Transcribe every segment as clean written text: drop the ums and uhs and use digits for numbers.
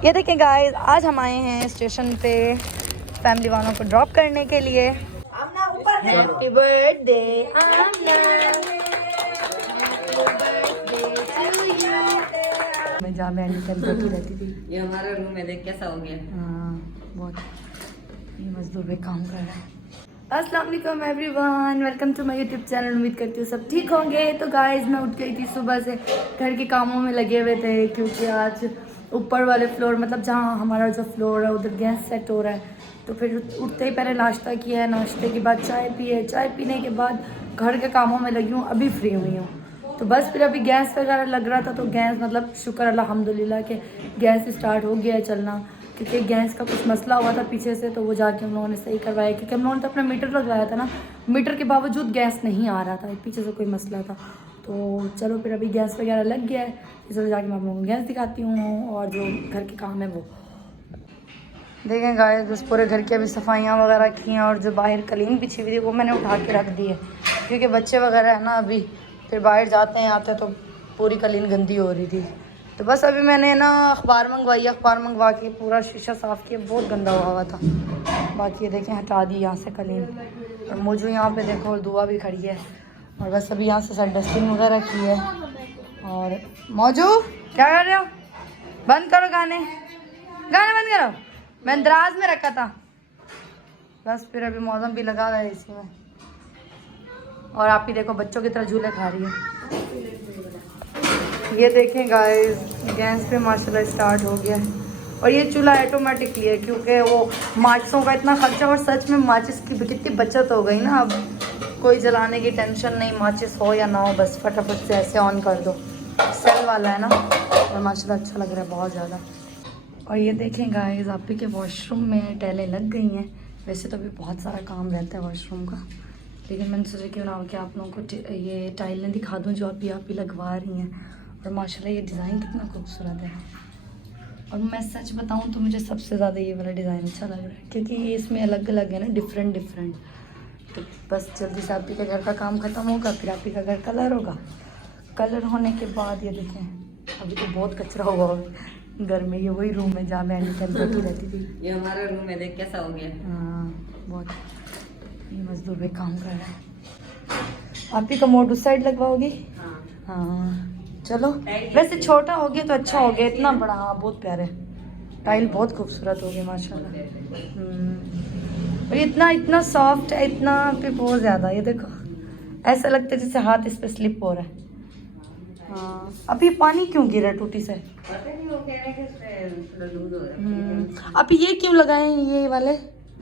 ये देखें गाइस, आज हम आए हैं स्टेशन पे फैमिली वालों को ड्रॉप करने के लिए। हैप्पी बर्थडे आमना, मैं जहाँ मैं निकल बैठी रहती थी। ये हमारा रूम है, देख कैसा हो गया। हाँ बहुत, ये मजदूर पे काम कर रहा है। अस्सलाम वालेकुम everyone, welcome to my YouTube channel. उम्मीद करती हूँ सब ठीक होंगे। तो गाइस मैं उठ गई थी सुबह से, घर के कामों में लगे हुए थे क्योंकि आज ऊपर वाले फ्लोर मतलब जहाँ हमारा जो फ्लोर है उधर गैस सेट हो रहा है। तो फिर उठते ही पहले नाश्ता किया है, नाश्ते के बाद चाय पिए, चाय पीने के बाद घर के कामों में लगी हूँ, अभी फ्री हुई हूँ। तो बस फिर अभी गैस वगैरह लग रहा था, तो गैस मतलब शुक्र अल्हम्दुलिल्लाह के गैस स्टार्ट हो गया है चलना, क्योंकि गैस का कुछ मसला हुआ था पीछे से, तो वो जाके हम लोगों ने सही करवाया। क्योंकि हम लोगों ने तो अपना मीटर लगवाया था ना, मीटर के बावजूद गैस नहीं आ रहा था, पीछे से कोई मसला था। तो चलो फिर अभी गैस वगैरह लग गया है, चलो जाके मैं आप लोगों को गैस दिखाती हूँ और जो घर के काम है वो देखें। गाइस बस पूरे घर की अभी सफाइयाँ वगैरह की हैं और जो बाहर कलीन बिछी हुई थी वो मैंने उठा के रख दी है, क्योंकि बच्चे वगैरह है ना, अभी फिर बाहर जाते हैं आते हैं तो पूरी कलीन गंदी हो रही थी। तो बस अभी मैंने ना अखबार मंगवाई, अखबार मंगवा के पूरा शीशा साफ़ किया, बहुत गंदा हुआ था। बाकी ये देखें हटा दी यहाँ से कलीन, और मुझे यहाँ पे देखो दुआ भी खड़ी है। और बस अभी यहाँ से सब डस्टिंग वगैरह की है। और मौजू क्या कर रहे हो? बंद करो गाने, गाने बंद करो, मैंने दराज में रखा था। बस फिर अभी मौसम भी लगा हुआ है इसी में, और आप ही देखो बच्चों की तरह झूले खा रही है। ये देखें गाइस, गैस पे माशाल्लाह स्टार्ट हो गया है। और ये चूल्हा ऑटोमेटिकली है क्योंकि वो माचिसों का इतना खर्चा, और सच में माचिस की कितनी बचत हो गई ना। अब कोई जलाने की टेंशन नहीं, माचिस हो या ना हो, बस फटाफट से ऐसे ऑन कर दो। सेल वाला है ना, और माशाल्लाह अच्छा लग रहा है बहुत ज़्यादा। और ये देखें गाइस, आप ही के वॉशरूम में टाइलें लग गई हैं। वैसे तो अभी बहुत सारा काम रहता है वॉशरूम का, लेकिन मैंने सोचा क्यों ना कि आप लोगों को ये टाइलें दिखा दूँ जो आप ही लगवा रही हैं। और माशाल्लाह ये डिज़ाइन कितना खूबसूरत है। और मैं सच बताऊं तो मुझे सबसे ज़्यादा ये वाला डिज़ाइन अच्छा लग रहा है, क्योंकि ये इसमें अलग अलग है ना, डिफरेंट डिफरेंट। तो बस जल्दी से आप ही का घर का काम ख़त्म होगा, फिर आप ही का घर कलर होगा। कलर होने के बाद ये देखें, अभी तो बहुत कचरा हुआ है घर में। ये वही रूम है जहाँ मैं निकल बैठी रहती थी। ये हमारा रूम है, देख कैसा हो गया। हाँ बहुत, ये मजदूर पे काम कर रहा है। आप ही का मोड उस साइड लगवाओगी? हाँ चलो, वैसे छोटा हो गया तो अच्छा हो गया, इतना बड़ा हाँ बहुत प्यारा है। टाइल बहुत खूबसूरत हो गया माशाल्लाह। और इतना इतना सॉफ्ट है, इतना पे बहुत ज़्यादा। ये देखो ऐसा लगता है जैसे हाथ इस पे स्लिप हो रहा है। हाँ अभी पानी क्यों गिरा टूटी से? अभी ये क्यों लगाए ये वाले?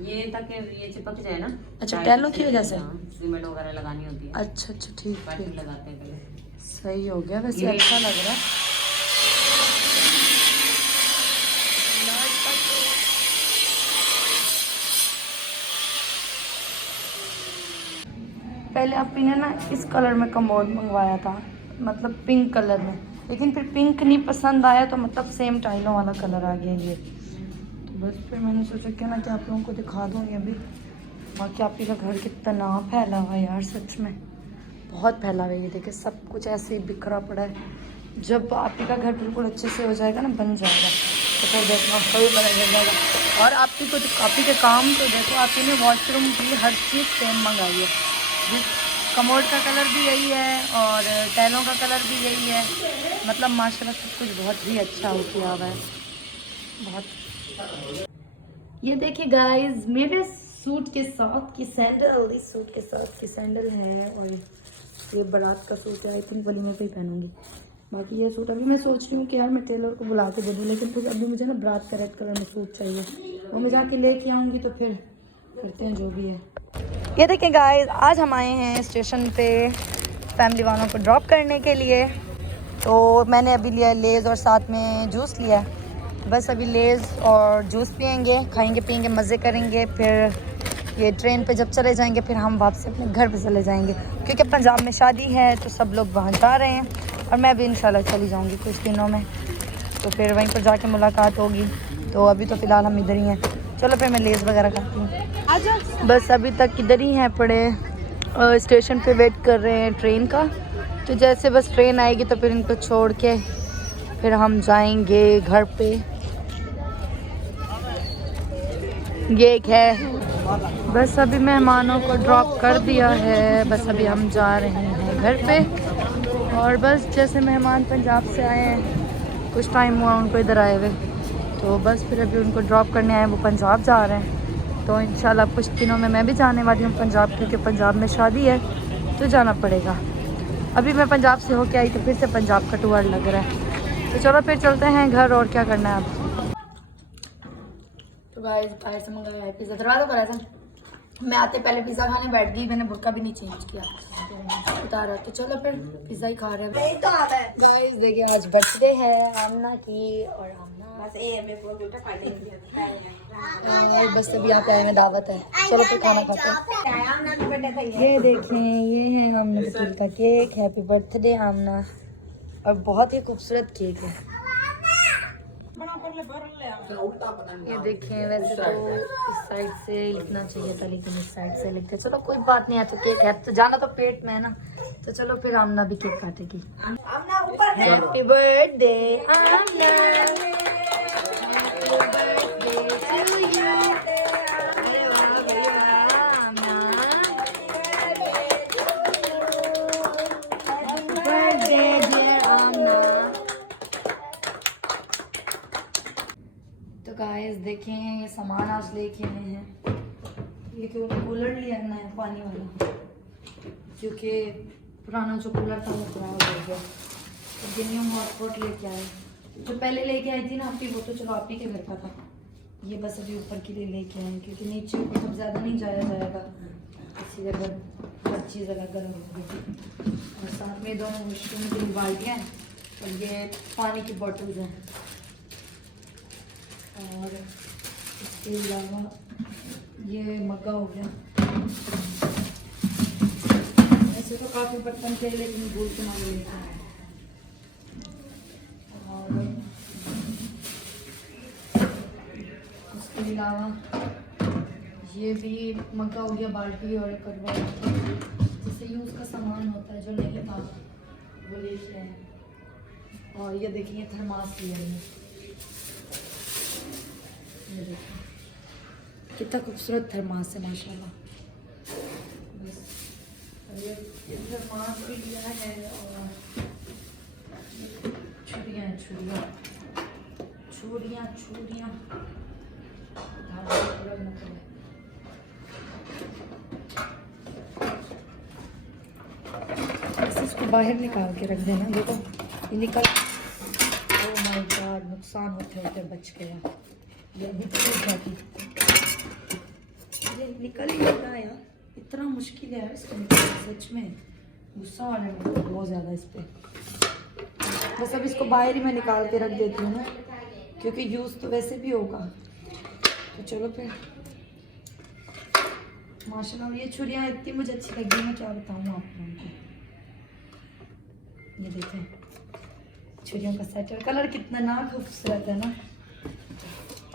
ये ताकि ये चिपक जाए ना। अच्छा टैलों की वजह से? सीमेंट वगैरह लगानी होती है। अच्छा अच्छा ठीक है, लगाते हैं पहले। सही हो गया, वैसे अच्छा लग रहा है। पहले आप ने ना इस कलर में कमोड मंगवाया था, मतलब पिंक कलर में, लेकिन फिर पिंक नहीं पसंद आया तो मतलब सेम टाइलों वाला कलर आ गया ये। तो बस फिर मैंने सोचा क्यों ना कि आप लोगों को दिखा दूँगी अभी। बाकी आप ही का घर कितना फैला हुआ है यार, सच में बहुत फैला हुआ है। ये देखिए सब कुछ ऐसे ही बिखरा पड़ा है। जब आप ही का घर बिल्कुल अच्छे से हो जाएगा ना, बन जाएगा, तो फिर देखना सभी पता चल जाएगा। और आप ही को आप ही के काम तो देखो, आप ही ने वॉशरूम की हर चीज़ सेम मंगाई है। जिस कमोड का कलर भी यही है और टाइलों का कलर भी यही है, मतलब माशाल्लाह सब कुछ बहुत ही अच्छा हो किया हुआ है बहुत। ये देखिए गाइस, मेरे सूट के साथ की सैंडल, इस सूट के साथ की सैंडल है, और ये बारात का सूट है, आई थिंक वलीमे पे ही पहनूंगी। बाकी ये सूट अभी मैं सोच रही हूँ कि यार मैं टेलर को बुला के दे दूँ, लेकिन फिर अभी मुझे ना बारात का रेड कलर में सूट चाहिए, वो मैं जाके लेके आऊँगी, तो फिर करते हैं जो भी है। ये देखें गाइस, आज हम आए हैं स्टेशन पे फैमिली वालों को ड्रॉप करने के लिए। तो मैंने अभी लिया लेज़ और साथ में जूस लिया। बस अभी लेज़ और जूस पियेंगे, खाएंगे पियेंगे, मज़े करेंगे। फिर ये ट्रेन पे जब चले जाएंगे फिर हम वापस अपने घर पे चले जाएंगे, क्योंकि पंजाब में शादी है तो सब लोग वहाँ जा रहे हैं, और मैं भी इंशाल्लाह चली जाऊँगी कुछ दिनों में। तो फिर वहीं पर जाके मुलाकात होगी। तो अभी तो फ़िलहाल हम इधर ही हैं। चलो फिर मैं लेज़ वगैरह खाती हूँ। बस अभी तक इधर ही हैं पड़े, स्टेशन पे वेट कर रहे हैं ट्रेन का। तो जैसे बस ट्रेन आएगी तो फिर इनको छोड़ के फिर हम जाएंगे घर पे। ये एक है। बस अभी मेहमानों को ड्रॉप कर दिया है, बस अभी हम जा रहे हैं घर पे। और बस जैसे मेहमान पंजाब से आए हैं, कुछ टाइम हुआ उनको इधर आए हुए, तो बस फिर अभी उनको ड्रॉप करने आए, वो पंजाब जा रहे हैं। तो इंशाल्लाह कुछ दिनों में मैं भी जाने वाली हूँ पंजाब, क्योंकि पंजाब में शादी है तो जाना पड़ेगा। अभी मैं पंजाब से होके आई तो फिर से पंजाब का टूर लग रहा है। तो चलो फिर चलते हैं घर, और क्या करना है अब। तो गाइस बाहर से मंगाया है पिज़्ज़ा, दरवाज़ा पर ऐसा मैं आते पहले पिज़्ज़ा खाने बैठ गई, मैंने बुर्का भी नहीं चेंज किया उतारा। तो चलो फिर पिज़्ज़ा ही खा रहे हैं। गाइस देखिए आज बर्थडे है आमना की, और आमना और बस अभी यहाँ पे आए में दावत है। चलो फिर खाना खाते हैं। ये देखें, ये है आमना के का केक। हैप्पी बर्थडे आमना। और बहुत ही खूबसूरत केक है। ये देखें, वैसे तो इस साइड से लिखना चाहिए था, लेकिन इस साइड से लिखते। चलो कोई बात नहीं है, तो केक है तो जाना तो पेट में है ना। तो चलो फिर आमना भी केक काटेगी। हैप्पी बर्थडे आमना, तो गाइस देखें ये सामान आज लेके आए हैं। ये क्यों कूलर लिया है पानी वाला, क्योंकि पुराना जो कूलर था वो खराब हो गया। तो गेनियम हॉटपॉट लेके आए। जो पहले लेके आई थी ना आपकी, वो तो चलो आप ही के घर का था। ये बस अभी ऊपर के लिए लेके आए, क्योंकि नीचे ऊपर ज़्यादा नहीं जाया जाएगा, इसी जगह अच्छी जगह गर्म होगी। और साथ में दोनों वॉशरूम की बाल्टियाँ हैं, और ये पानी की बॉटल्स हैं। और इसके अलावा ये मग्गा हो गया। ऐसे तो काफ़ी बर्तन थे, लेकिन भूल के मांग लेते हैं। और उसके अलावा ये भी मग्गा हो गया, बाल्टी और कटवा, जिससे यूज़ का सामान होता है, जो नहीं था वो लेके आए। और ये देखिए थर्मास लिया है, ये देखिए कितना खूबसूरत थर्मास है माशाल्लाह। बस ये थर्मास भी लिया है। और छुरियाँ छुरियाँ छुरियाँ छुरियाँ इसको बाहर निकाल के रख देना। देखो ये निकल, ओह माय गॉड, नुकसान होते होते बच गया। ये अभी टूट जाती, ये निकल ही नहीं रहा यार, इतना मुश्किल है इसको निकालना। सच में गुस्सा आ रहा है मुझे बहुत ज़्यादा इस पर। बस अब इसको बाहर ही मैं निकाल के रख देती हूँ ना, क्योंकि यूज़ तो वैसे भी होगा। तो चलो फिर माशाल्लाह ये छुरियाँ इतनी मुझे अच्छी लगी, मैं क्या बताऊँ आप लोगों को। ये देखें छुरियों का सेट, और कलर कितना ना खूबसूरत है ना।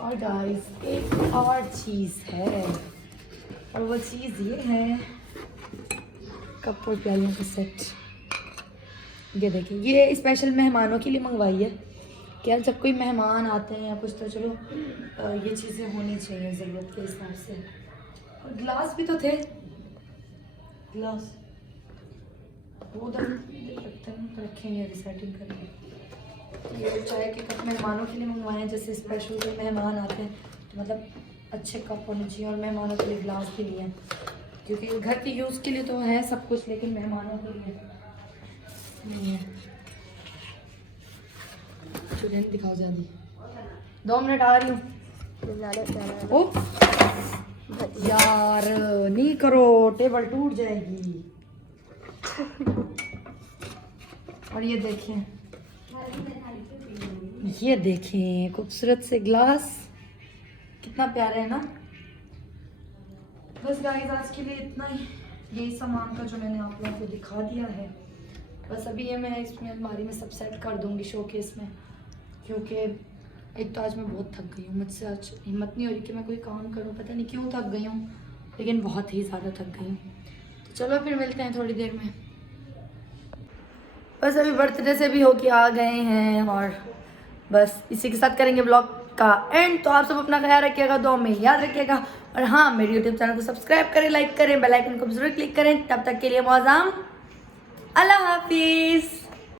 और गाइस एक और चीज़ है, और वो चीज़ ये है कप और प्यालियों का सेट। ये देखिए, ये स्पेशल मेहमानों के लिए मंगवाई है। क्या जब कोई मेहमान आते हैं या कुछ, तो चलो ये चीज़ें होनी चाहिए ज़रूरत के हिसाब से। और गिलास भी तो थे, गिलास वो उधर रखेंगे रिसाइकिल करके। ये चाय के कप मेहमानों के लिए मंगवाए हैं, जैसे स्पेशल कोई मेहमान आते हैं तो मतलब अच्छे कप होने चाहिए। और मेहमानों के लिए गिलास भी लिए, क्योंकि घर के यूज़ के लिए तो है सब कुछ, लेकिन मेहमानों के लिए नहीं है। चुरियन दिखाओ जल्दी, 2 मिनट आ रही हूँ। ओ यार नहीं करो, टेबल टूट जाएगी। और ये देखें, ये देखें खूबसूरत से ग्लास, कितना प्यारा है ना। बस गाइस आज के लिए इतना ही, यही सामान का जो मैंने आप लोगों को दिखा दिया है। बस अभी ये मैं इसमें अलमारी में सब सेट कर दूंगी शोकेस में, क्योंकि एक तो आज मैं बहुत थक गई हूँ, मुझसे आज हिम्मत नहीं हो रही कि मैं कोई काम करूँ। पता नहीं क्यों थक गई हूँ, लेकिन बहुत ही ज़्यादा थक गई हूँ। तो चलो फिर मिलते हैं थोड़ी देर में। बस अभी बर्थडे से भी होके आ गए हैं, और बस इसी के साथ करेंगे ब्लॉग का एंड। तो आप सब अपना ख्याल रखिएगा, दुआ में याद रखिएगा। और हाँ, मेरे यूट्यूब चैनल को सब्सक्राइब करें, लाइक करें, बेल आइकन को जरूर क्लिक करें। तब तक के लिए मौजाम, अल्लाह हाफिज़।